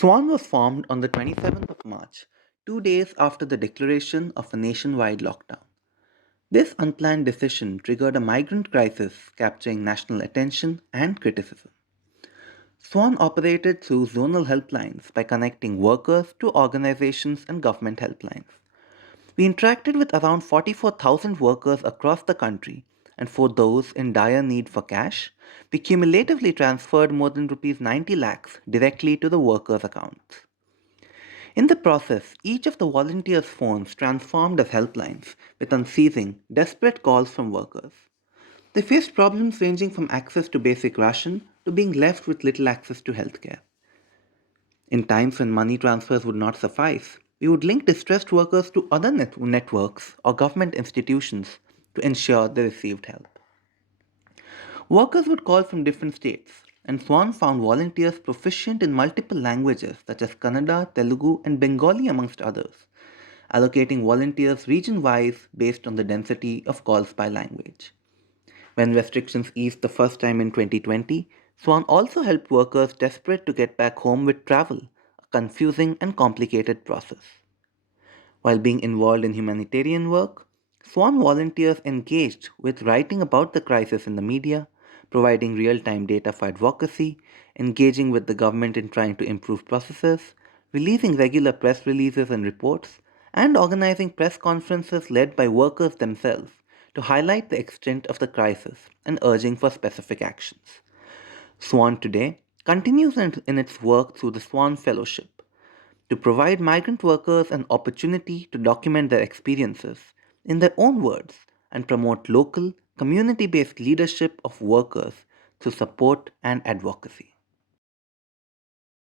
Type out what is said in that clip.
SWAN was formed on the 27th of March, 2 days after the declaration of a nationwide lockdown. This unplanned decision triggered a migrant crisis capturing national attention and criticism. SWAN operated through zonal helplines by connecting workers to organizations and government helplines. We interacted with around 44,000 workers across the country, and for those in dire need for cash, we cumulatively transferred more than Rs 90 lakhs directly to the workers' accounts. In the process, each of the volunteers' phones transformed as helplines with unceasing, desperate calls from workers. They faced problems ranging from access to basic ration to being left with little access to healthcare. In times when money transfers would not suffice, we would link distressed workers to other networks or government institutions to ensure they received help. Workers would call from different states, and SWAN found volunteers proficient in multiple languages such as Kannada, Telugu, and Bengali, amongst others, allocating volunteers region wise based on the density of calls by language. When restrictions eased the first time in 2020, SWAN also helped workers desperate to get back home with travel, a confusing and complicated process. While being involved in humanitarian work, SWAN volunteers engaged with writing about the crisis in the media, providing real time data for advocacy, engaging with the government in trying to improve processes, releasing regular press releases and reports, and organizing press conferences led by workers themselves to highlight the extent of the crisis and urging for specific actions. SWAN today continues in its work through the SWAN Fellowship to provide migrant workers an opportunity to document their experiences in their own words and promote local, community based leadership of workers through support and advocacy.